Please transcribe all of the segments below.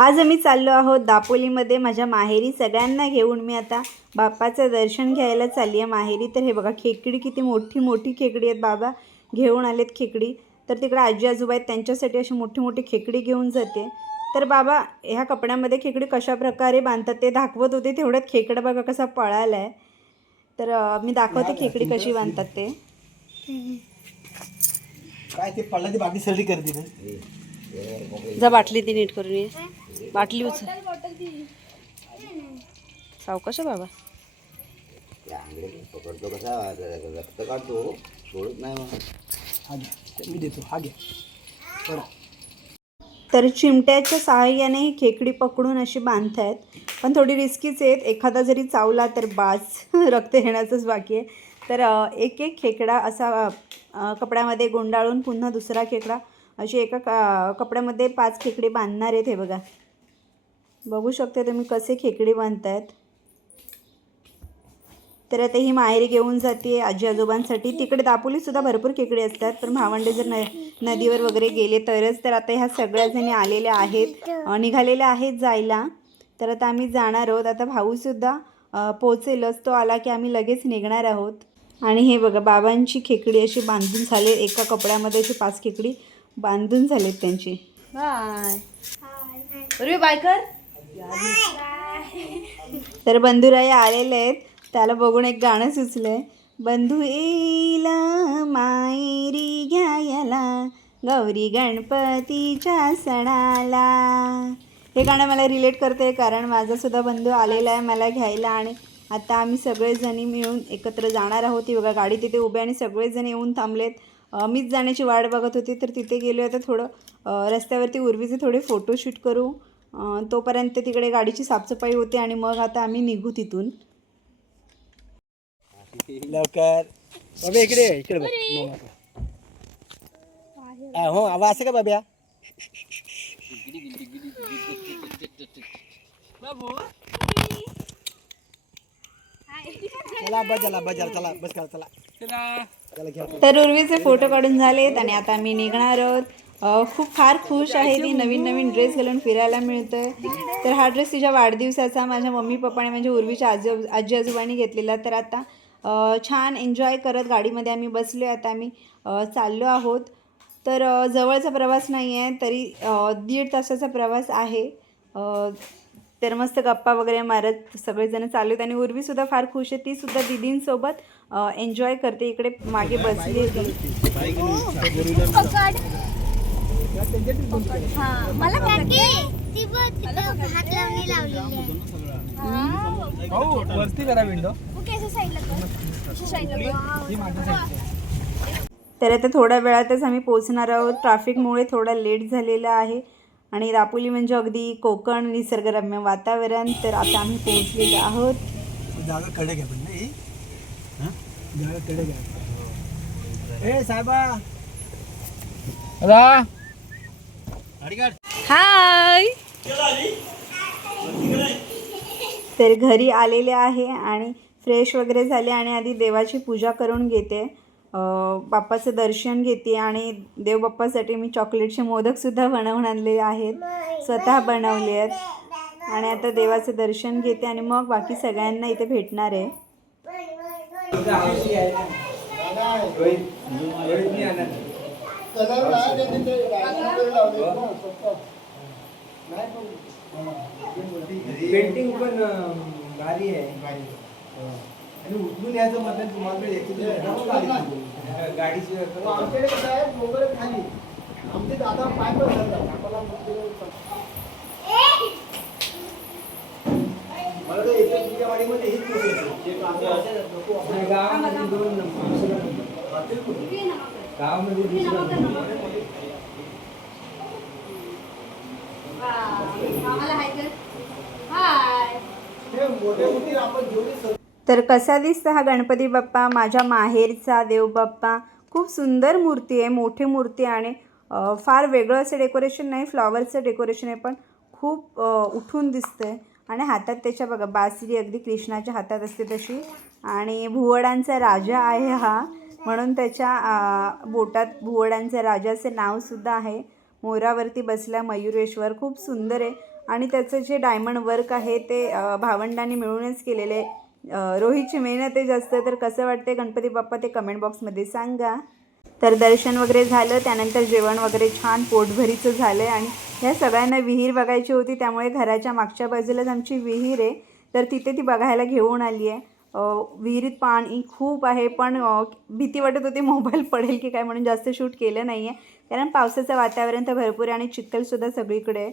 आज आम्ही चाललो आहोत दापोलीमध्ये माझ्या माहेरी. सगळ्यांना घेऊन मी आता बाप्पाचं दर्शन घ्यायला चालली आहे माहेरी. तर हे बघा खेकडी किती मोठी मोठी खेकडी आहेत बाबा. घेऊन आलेत खेकडी. तर तिकडे आजी आजोबा आहेत त्यांच्यासाठी अशी मोठी मोठी खेकडी घेऊन जाते. तर बाबा ह्या कपड्यामध्ये खेकडी कशा प्रकारे बांधतात ते दाखवत होते. तेवढ्यात खेकडा बघा कसा पळाला आहे तर मी दाखवते खेकडी कशी बांधतात ते. काय ते पडला ती बाकी सर्दी करते जा बाटली ती नीट करून ये. बाटली उचल. सावकाश बाबा. पकडतो कसा रक्त काढतो सोडत नाही मी देतो हा घे तर चिमट्याच्या सहाय्याने ही खेकडी पकडून अशी बांधतायत. पण थोडी रिस्कीच आहेत. एखादा जरी चावला तर बाज रक्त येण्याचंच बाकी आहे. तर एक एक खेकडा असा कपड्यामध्ये गुंडाळून पुन्हा दुसरा खेकडा अशी एका का कपड्यामध्ये पाच खेकडे बांधणार आहेत हे बघा. बघू शकते तुम्ही कसे खेकडे बांधतायत. तर आता ही माहेरी घेऊन जाते आजी आजोबांसाठी. तिकडे दापोलीसुद्धा भरपूर खेकडे असतात पण भावंडे जर न नदीवर वगैरे गेले तरच तर आता ह्या सगळ्या जणी आलेल्या आहेत निघालेल्या आहेत जायला. तर आता आम्ही जाणार आहोत. आता भाऊसुद्धा पोचेलच तो आला की आम्ही लगेच निघणार आहोत. आणि हे बघा बाबांची खेकडी अशी बांधून झाले एका कपड्यामध्ये अशी पाच खेकडी. बांधून झालेत त्यांची. बाय. अरे बाय कर. तर बंधुराई आलेले आहेत. त्याला बघून एक गाणं सुचलंय. बंधू येईला मायरी घ्यायला गौरी गणपतीच्या सणाला. हे गाणं मला रिलेट करते कारण माझा सुद्धा बंधू आलेला आहे मला घ्यायला आणि आता आम्ही सगळेजणी मिळून एकत्र जाणार आहोत. ही बघा गाडी तिथे उभे आणि सगळेजण येऊन थांबलेत. मीच जाण्याची वाट बघत होती तर तिथे गेलो आता थोडं रस्त्यावरती उर्वीचे थोडे फोटोशूट करू. तोपर्यंत तिकडे गाडीची साफसफाई होते आणि मग आता आम्ही निघू तिथून. लवकर. बाबा इकडे इकडे. हा, आवाज असं का बाब्या? चला बस चला बस करा चला. चला. तर उर्वीचे फोटो काढून झालेत आणि आता आम्ही निघणार आहोत. खूप फार खुश आहे ती नवीन नवीन ड्रेस घालून फिरायला मिळतोय. तर हा ड्रेस तिच्या वाढदिवसाचा माझ्या मम्मी पप्पाने म्हणजे उर्वीच्या आजी आजी आजोबांनी घेतलेला. तर आता छान एन्जॉय करत गाडीमध्ये आम्ही बसलो आहे आता आम्ही चाललो आहोत. तर जवळचा प्रवास नाही आहे तरी दीड तासाचा प्रवास आहे. तर मस्त गप्पा वगैरे मारत सगळेजण चालू आहेत. आणि उर्वीसुद्धा फार खुश आहे. तीसुद्धा दिदींसोबत एन्जॉय करते. इकडे मागे बसली हात. तर आता थोड्या वेळातच आम्ही पोहोचणार आहोत. ट्रॅफिकमुळे थोडा लेट झालेला आहे. आणि दापोली म्हणजे अगदी कोकण निसर्गरम्य वातावरण. तर आता आम्ही पोहोचलेलो आहोत. जागा कडे घ्या पण नाही. जागा कडे घ्या. ए साहेबा हाय. तर घरी आलेले आहे आणि फ्रेश वगैरे झाले आणि आधी देवाची पूजा करून घेते. बाप्पाचं दर्शन घेते आणि देवबाप्पासाठी मी चॉकलेटचे मोदकसुद्धा बनवून आणले आहेत. स्वतः बनवले आहेत. आणि आता देवाचं दर्शन घेते आणि मग बाकी सगळ्यांना इथे भेटणार आहे. पेंटिंग पण भारी आहे. आणि उचलून यायचं म्हटलं तुम्हाला गाडीची आमच्याकडे कसं आहे डोंगर खाली. आमचे दादा पाय पण घालतात आम्हाला मला तर एकच तुझ्या वाडीमध्ये हेच गावामध्ये दोन गावामध्ये मोठे मोठी आपण जेवढी तर कसा दिसतं हा गणपती बाप्पा? माझ्या माहेरचा देवबाप्पा खूप सुंदर मूर्ती आहे मोठी मूर्ती आणि फार वेगळं असं डेकोरेशन नाही फ्लॉवरचं डेकोरेशन आहे पण खूप उठून दिसतं आहे आणि हातात त्याच्या बघा बासरी अगदी कृष्णाच्या हातात असते तशी. आणि भुवडांचा राजा आहे हा. म्हणून त्याच्या बोटात भुवडांचा राजाचं नावसुद्धा आहे. मोरावरती बसला मयुरेश्वर. खूप सुंदर आहे. आणि त्याचं जे डायमंड वर्क आहे ते भावंडांनी मिळूनच केलेले रोहितची मेहनत आहे जास्त तर कसं वाटते गणपती बाप्पा ते कमेंट बॉक्समध्ये सांगा. तर दर्शन वगैरे झालं त्यानंतर जेवण वगैरे छान पोटभरीचं झालं आहे आणि ह्या सगळ्यांना विहीर बघायची होती त्यामुळे घराच्या मागच्या बाजूलाच आमची विहीर आहे. तर तिथे ती बघायला घेऊन आली आहे. विहिरीत पाणी खूप आहे पण भीती वाटत होती मोबाईल पडेल की काय म्हणून जास्त शूट केलं नाही आहे कारण पावसाचं वातावरण तर भरपूर आहे आणि चिखलसुद्धा सगळीकडे आहे.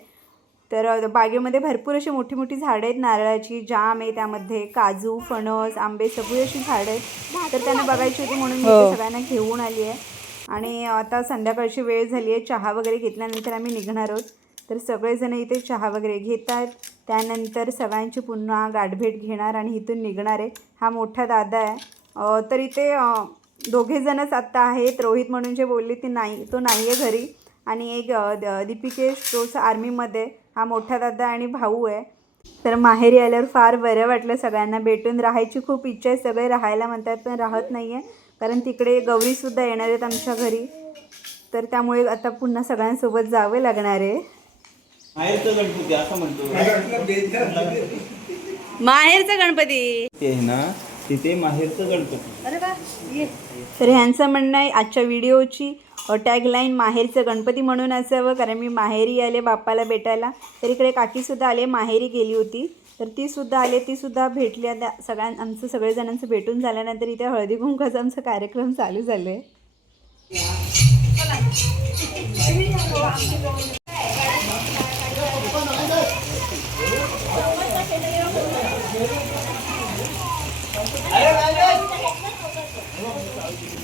तर बागेमध्ये भरपूर अशी मोठी मोठी झाडं आहेत. नारळाची जाम आहे त्यामध्ये काजू फणस आंबे सगळी अशी झाडं आहेत. तर त्यांना बघायची होती म्हणून मी इथे सगळ्यांना घेऊन आली आहे. आणि आता संध्याकाळची वेळ झाली आहे. चहा वगैरे घेतल्यानंतर आम्ही निघणार आहोत. तर सगळेजण इथे चहा वगैरे घेतात त्यानंतर सगळ्यांची पुन्हा गाठभेट घेणार आणि इथून निघणार आहे. हा मोठा दादा आहे. तर इथे दोघेजणच आत्ता आहेत. रोहित म्हणून जे बोलले ते नाही तो नाही आहे घरी. आणि एक दीपिकेश तोच आर्मीमध्ये. हा मोठा दादा आणि भाऊ आहे. तर माहेरी आल्यावर फार बरं वाटलं सगळ्यांना. भेटून राहायची खूप इच्छा आहे. सगळे राहायला म्हणतात पण राहत नाही आहे कारण तिकडे गौरीसुद्धा येणार आहेत आमच्या घरी. तर त्यामुळे आता पुन्हा सगळ्यांसोबत जावं लागणार आहे. बाहेरचं गणपती असं म्हणतो. माहेरचा गणपती. ते ना तिथे माहेरचं गणपती. तर ह्यांचं म्हणणं आहे आजच्या व्हिडिओची टॅगलाईन माहेरचं गणपती म्हणून असावं कारण मी माहेरी आले बाप्पाला भेटायला. तर इकडे काकीसुद्धा आले माहेरी गेली होती. तर तीसुद्धा आले तीसुद्धा भेटली. आता सगळ्यां आमचं सगळेजणांचं भेटून झाल्यानंतर इथे हळदी कुंकाचा आमचा कार्यक्रम चालू झाला आहे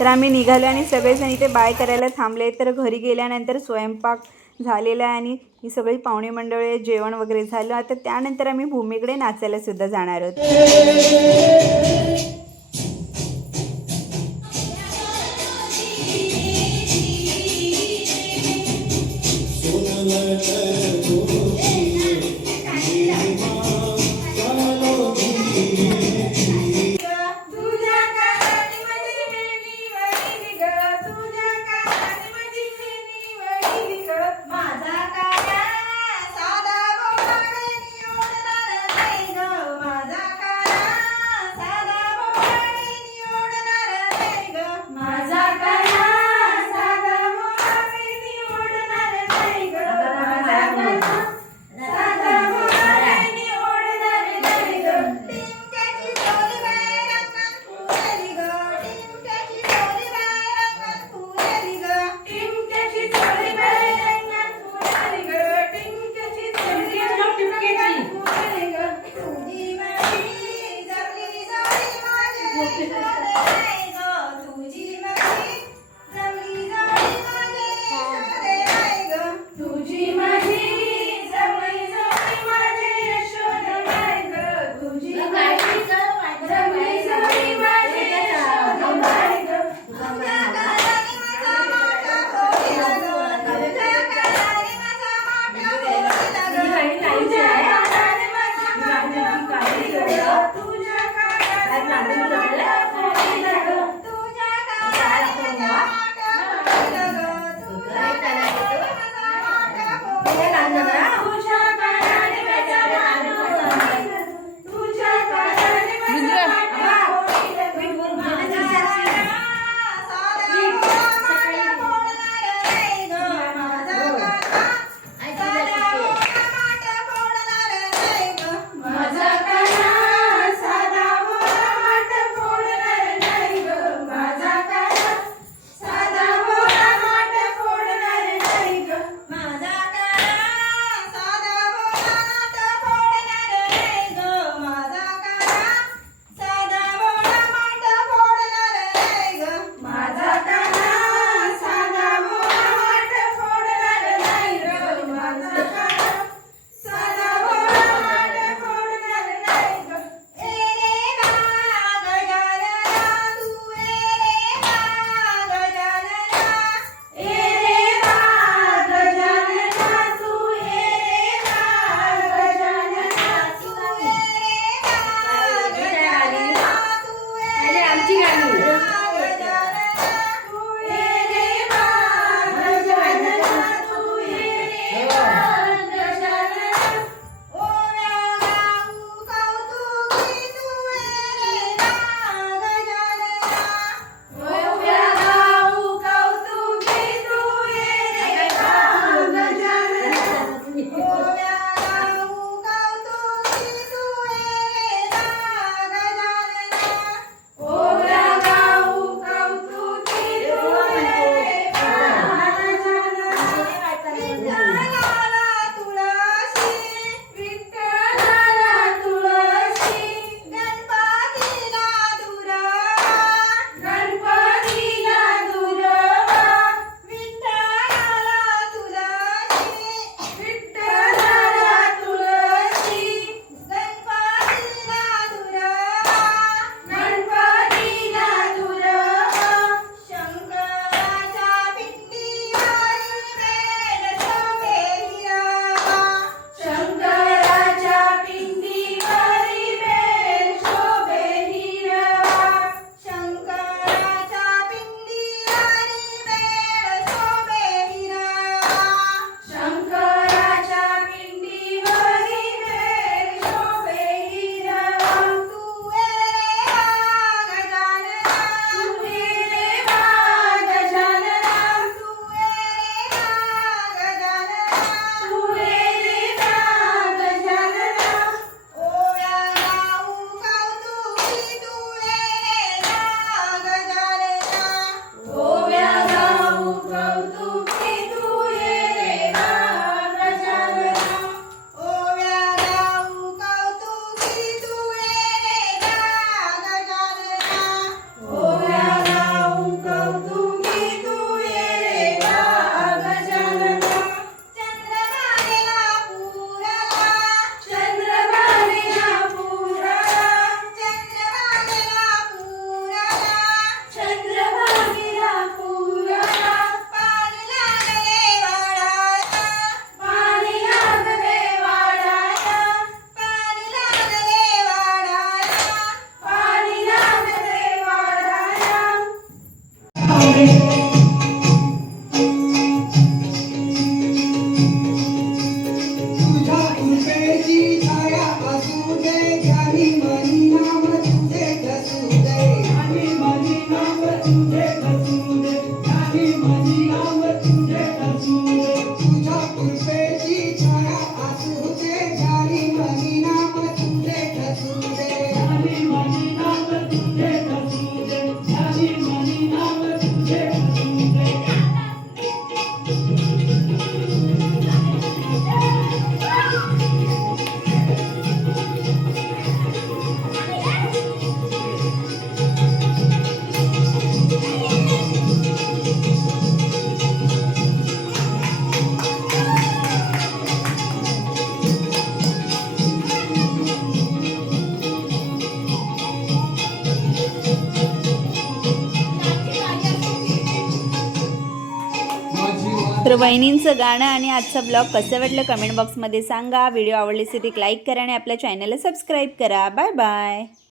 तर आम्ही निघालो आणि सगळेजण इथे बाय करायला थांबले. तर घरी गेल्यानंतर स्वयंपाक झालेला आहे आणि ही सगळी पाहुणे मंडळी जेवण वगैरे झालं. आता त्यानंतर आम्ही भूमीकडे नाचायला सुद्धा जाणार आहोत. तुझ्या तर गाणं आणि आजचा ब्लॉग कसं वाटलं कमेंट बॉक्समध्ये सांगा. व्हिडिओ आवडली असेल तर एक लाईक करा आणि आपल्या चॅनलला सबस्क्राईब करा. Bye bye.